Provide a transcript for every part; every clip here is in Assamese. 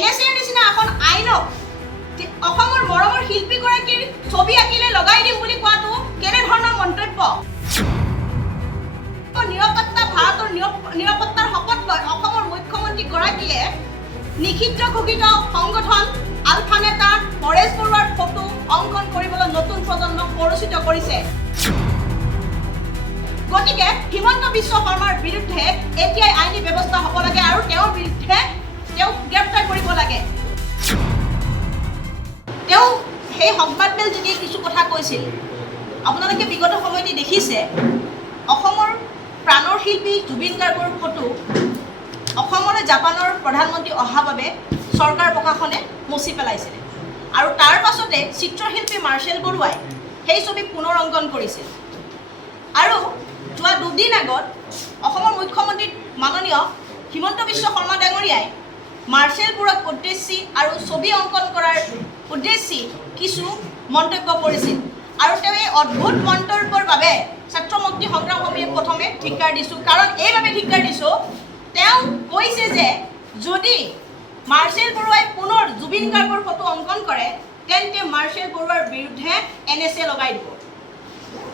NSAৰ নিচিনা এখন আইনক অসমৰ মৰমৰ শিল্পীগৰাকীৰ ছবি আঁকিলে লগাই দিম বুলি কোৱাটো কেনেধৰণৰ মন্তব্য? নিৰাপত্তা ভাৰতৰ নিৰাপত্তাৰ শপত লৈ অসমৰ মুখ্যমন্ত্ৰীগৰাকীয়ে নিষিদ্ধ ঘোষিত সংগঠন আলফা নেতা পৰেশ বৰুৱাৰ ফটো অংকন কৰিবলৈ নতুন প্ৰজন্মক প্ৰৰোচিত কৰিছে। গতিকে হিমন্ত বিশ্ব শৰ্মাৰ বিৰুদ্ধে এতিয়াই আইনী ব্যৱস্থা হ'ব লাগে আৰু তেওঁৰ বিৰুদ্ধে তেওঁক গ্ৰেপ্তাৰ কৰিব লাগে। তেওঁ সেই সংবাদমেল যদি কিছু কথা কৈছিল, আপোনালোকে বিগত সময়তে দেখিছে অসমৰ প্ৰাণৰ শিল্পী জুবিন গাৰ্গৰ ফটো অসমলৈ জাপানৰ প্ৰধানমন্ত্ৰী অহাৰ বাবে চৰকাৰ প্ৰশাসনে মচি পেলাইছিল আৰু তাৰ পাছতে চিত্ৰশিল্পী মাৰ্চেল বৰুৱাই সেই ছবি পুনৰ অংকন কৰিছিল। আৰু যোৱা দুদিন আগত অসমৰ মুখ্যমন্ত্ৰী মাননীয় হিমন্ত বিশ্ব শৰ্মা ডাঙৰীয়াই মাৰ্চেল বৰুৱাক উদ্দেশ্যি আৰু ছবি অংকন কৰাৰ উদ্দেশ্যি কিছু মন্তব্য কৰিছিল আৰু তেওঁ এই অদ্ভুত মন্তব্যৰ বাবে ছাত্ৰ মুক্তি সংগ্ৰাম সমিতিয়ে প্ৰথমে ধিক্কাৰ দিছোঁ। কাৰণ এইভাবে ধিক্কাৰ দিছোঁ, তেওঁ কৈছে যে যদি মাৰ্চেল বৰুৱাই পুনৰ জুবিন গাৰ্গৰ ফটো অংকন কৰে তেন্তে মাৰ্চেল বৰুৱাৰ বিৰুদ্ধে NSA লগাই দিব।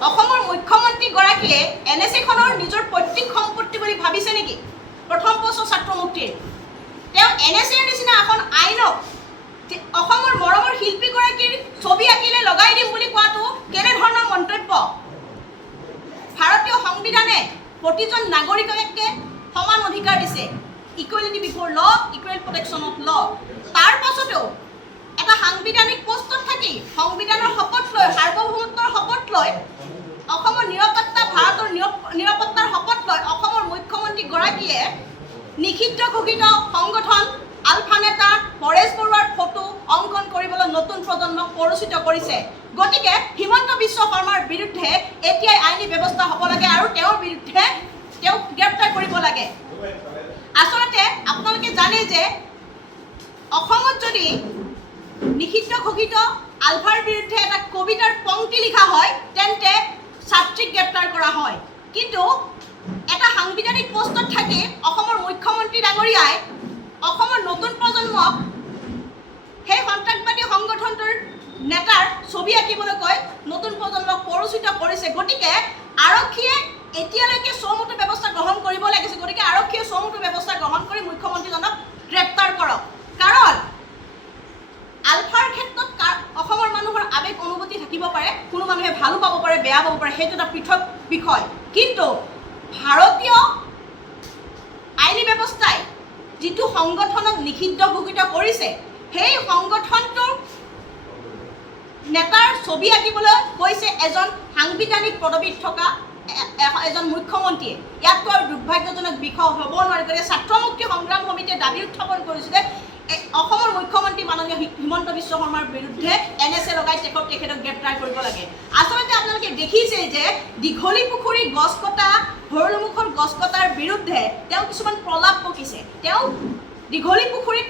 অসমৰ মুখ্যমন্ত্ৰীগৰাকীয়ে NSAখনৰ নিজৰ পৈতৃক সম্পত্তি বুলি ভাবিছে নেকি? প্ৰথম প্ৰশ্ন ছাত্ৰ মুক্তিৰ। তেওঁ NSAৰ নিচিনা এখন আইনক অসমৰ মৰমৰ শিল্পীগৰাকীৰ ছবি আঁকিলে লগাই দিম বুলি কোৱাটো কেনেধৰণৰ মন্তব্য? ভাৰতীয় সংবিধানে প্ৰতিজন নাগৰিককে সমান অধিকাৰ দিছে, ইকুৱেলিটি বিফৰ ল, ইকুৱেল প্ৰটেকশ্যন অফ ল। তাৰ পাছতেও এটা সাংবিধানিক পষ্টত থাকি সংবিধানৰ শপত লৈ সাৰ্বভৌমত্বৰ শপত লৈ অসমৰ নিৰাপত্তা ভাৰতৰ নিৰাপত্তাৰ শপত লৈ অসমৰ মুখ্যমন্ত্ৰীগৰাকীয়ে নিষিদ্ধ ঘোষিত সংগঠন আলফা নেতা পৰেশ বৰুৱাৰ ফটো অংকন কৰিবলৈ নতুন প্ৰজন্মক প্ৰৰোচিত কৰিছে। গতিকে হিমন্ত বিশ্ব শৰ্মাৰ বিৰুদ্ধে এতিয়াই আইনী ব্যৱস্থা হ'ব লাগে আৰু তেওঁৰ বিৰুদ্ধে তেওঁক গ্ৰেপ্তাৰ কৰিব লাগে। আচলতে আপোনালোকে জানে যে অসমত যদি নিষিদ্ধ ঘোষিত আলফাৰ বিৰুদ্ধে এটা কবিতাৰ পংক্তি লিখা হয় তেন্তে ছাত্ৰীক গ্ৰেপ্তাৰ কৰা হয়, কিন্তু এটা সাংবিধানিক পষ্টত থাকি অসমৰ মুখ্যমন্ত্ৰী ডাঙৰীয়াই অসমৰ নতুন প্ৰজন্মক সেই সন্ত্ৰাসবাদী সংগঠনটোৰ নেতাৰ ছবি আঁকিবলৈ কৈ নতুন প্ৰজন্মক প্ৰৰোচিত কৰিছে। গতিকে আৰক্ষীয়ে এতিয়ালৈকে চৌমুটো ব্যৱস্থা গ্ৰহণ কৰিব লাগিছে। গতিকে আৰক্ষীয়ে চৌমুটো ব্যৱস্থা গ্ৰহণ কৰি মুখ্যমন্ত্ৰীজনক গ্ৰেপ্তাৰ কৰক। কাৰণ আলফাৰ ক্ষেত্ৰত অসমৰ মানুহৰ আৱেগ অনুভূতি থাকিব পাৰে, কোনো মানুহে ভালো পাব পাৰে, বেয়া পাব পাৰে, সেইটো এটা পৃথক বিষয়। কিন্তু ভাৰতীয় আইনী ব্যৱস্থাই যিটো সংগঠনক নিষিদ্ধ ঘোষিত কৰিছে সেই সংগঠনটোৰ নেতাৰ ছবি আঁকিবলৈ কৈছে এজন সাংবিধানিক পদবীত থকা এজন মুখ্যমন্ত্ৰীয়ে। ইয়াতকৈ আৰু দুৰ্ভাগ্যজনক বিষয় হ'ব নোৱাৰে। গতিকে ছাত্ৰ মুক্তি সংগ্ৰাম সমিতিয়ে দাবী উত্থাপন কৰিছে যে অসমৰ মুখ্যমন্ত্ৰী মাননীয় হিমন্ত বিশ্ব শৰ্মাৰ বিৰুদ্ধে NSA লগাই তেখেতক গ্ৰেপ্তাৰ কৰিব লাগে। আচলতে আপোনালোকে দেখিছে যে দীঘলী পুখুৰী গছ কটা, ভৰলুমুখৰ গছ কটাৰ বিৰুদ্ধে তেওঁ কিছুমান প্ৰলাপ বকিছে। তেওঁ দীঘলী পুখুৰীত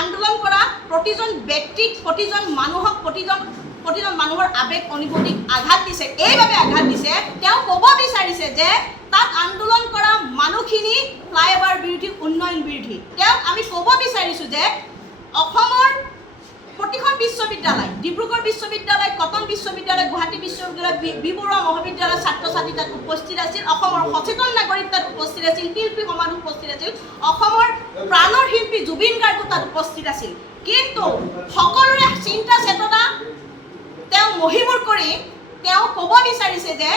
আন্দোলন কৰা প্ৰতিজন ব্যক্তিক, প্ৰতিজন মানুহক, প্ৰতিজন মানুহৰ আৱেগ অনুভূতিক আঘাত দিছে। এইভাবে আঘাত দিছে, তেওঁ ক'ব বিচাৰিছে যে তাত আন্দোলন কৰা মানুহখিনি ফ্লাইঅভাৰ বিৰোধী, উন্নয়ন বিৰোধী। তেওঁক আমি ক'ব বিচাৰিছোঁ যে অসমৰ প্ৰতিখন বিশ্ববিদ্যালয়, ডিব্ৰুগড় বিশ্ববিদ্যালয়, কটন বিশ্ববিদ্যালয়, গুৱাহাটী বিশ্ববিদ্যালয়, বি বৰুৱা মহাবিদ্যালয়ৰ ছাত্ৰ ছাত্ৰী তাত উপস্থিত আছিল, অসমৰ সচেতন নাগৰিক তাত উপস্থিত আছিল, শিল্পী সমাজ উপস্থিত আছিল, অসমৰ প্ৰাণৰ শিল্পী জুবিন গাৰ্গো তাত উপস্থিত আছিল। কিন্তু সকলোৰে চিন্তা চেতনা তেওঁ মহিমূৰ কৰি তেওঁ ক'ব বিচাৰিছে যে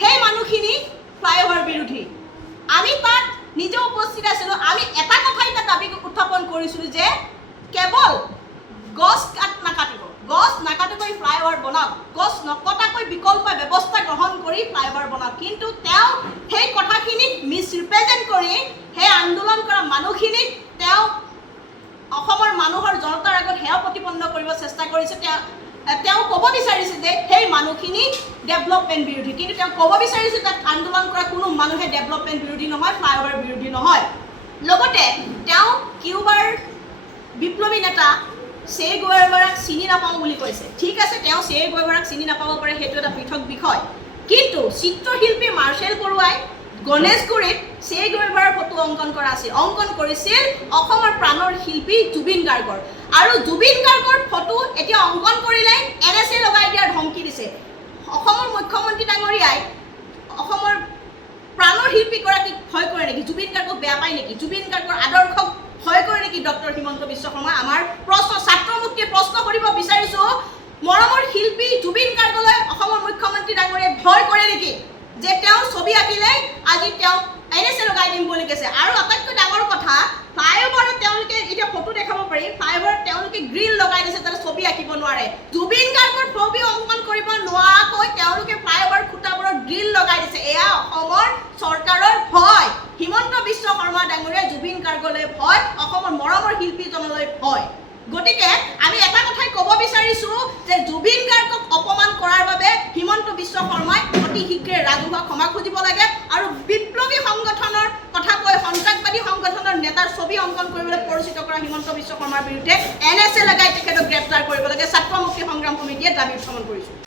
সেই মানুহখিনি ফ্লাইঅভাৰ বিৰোধী। আমি তাত নিজে উপস্থিত আছিলোঁ। আমি এটা কথাই তাত দাবী উত্থাপন কৰিছিলোঁ যে কেৱল গছ নাকাটিব, গছ নাকাটিকৈ ফ্লাইঅভাৰ বনাওক, গছ নকটাকৈ বিকল্প ব্যৱস্থা গ্ৰহণ কৰি ফ্লাইঅভাৰ বনাওক। কিন্তু তেওঁ সেই কথাখিনিক মিছৰিপ্ৰেজেণ্ট কৰি সেই আন্দোলন কৰা মানুহখিনিক তেওঁ অসমৰ মানুহৰ জনতাৰ আগত সেয়া প্ৰতিপন্ন কৰিব চেষ্টা কৰিছে। তেওঁ ক'ব বিচাৰিছে যে সেই মানুহখিনি ডেভেলপমেণ্ট বিৰোধী, কিন্তু তেওঁ ক'ব বিচাৰিছে তাত আন্দোলন কৰা কোনো মানুহে ডেভেলপমেণ্ট বিৰোধী নহয়, ফ্লাইঅভাৰ বিৰোধী নহয়। লগতে তেওঁ কিউবাৰ বিপ্লৱী নেতা চে গুয়েভাৰাক চিনি নাপাওঁ বুলি কৈছে। ঠিক আছে, তেওঁ চে গুয়েভাৰাক চিনি নাপাব পাৰে, সেইটো এটা পৃথক বিষয়। কিন্তু চিত্ৰশিল্পী মাৰ্চেল বৰুৱাই গণেশগুৰিত চেগুৱেভাৰৰ ফটো অংকন কৰা আছিল অংকন কৰিছিল অসমৰ প্ৰাণৰ শিল্পী জুবিন গাৰ্গৰ আৰু জুবিন গাৰ্গৰ ফটো এতিয়া অংকন কৰিলে NSA লগাই দিয়াৰ ধমকি দিছে অসমৰ মুখ্যমন্ত্ৰী ডাঙৰীয়াই অসমৰ প্ৰাণৰ শিল্পীগৰাকীক ভয় কৰে নেকি জুবিন গাৰ্গক বেয়া পায় নেকি জুবিন গাৰ্গৰ আদৰ্শক ভয় কৰে নেকি ডক্টৰ হিমন্ত বিশ্ব শৰ্মা আমাৰ প্ৰশ্ন ছাত্ৰ মুক্তিয়ে প্ৰশ্ন কৰিব বিচাৰিছো মৰমৰ শিল্পী জুবিন গাৰ্গলৈ অসমৰ মুখ্যমন্ত্ৰী ডাঙৰীয়াই ভয় কৰে নেকি যে তেওঁ ছবি আঁকিলে আজি তেওঁ NSA লগাই দিম বুলি কৈছে আৰু আটাইতকৈ ডাঙৰ কথা ফ্লাইঅভাৰত তেওঁলোকে এতিয়া ফটো দেখাব পাৰি ফ্লাইঅভাৰত তেওঁলোকে গ্ৰিল লগাই দিছে যাতে ছবি আঁকিব নোৱাৰে জুবিন গাৰ্গৰ ছবি অংকন কৰিব নোৱাৰাকৈ তেওঁলোকে ফ্লাইঅভাৰ খুঁটাবোৰত গ্ৰিল লগাই দিছে এয়া অসমৰ চৰকাৰৰ ভয় হিমন্ত বিশ্ব শৰ্মা ডাঙৰীয়াই জুবিন গাৰ্গলৈ ভয় অসমৰ মৰমৰ শিল্পীজনলৈ ভয় গতিকে আমি এটা কথাই ক'ব বিচাৰিছো যে জুবিন গাৰ্গক অপমান কৰাৰ বাবে হিমন্ত বিশ্ব শৰ্মাই অতি শীঘ্ৰে ৰাজহুৱা ক্ষমা খুজিব লাগে আৰু বিপ্লৱী সংগঠনৰ কথা কৈ সন্ত্ৰাসবাদী সংগঠনৰ নেতাৰ ছবি অংকন কৰিবলৈ পৰিচিত কৰা হিমন্ত বিশ্ব শৰ্মাৰ বিৰুদ্ধে NSA লগাই তেখেতক গ্ৰেপ্তাৰ কৰিব লাগে ছাত্ৰ মুক্তি সংগ্ৰাম সমিতিয়ে দাবী উত্থাপন কৰিছো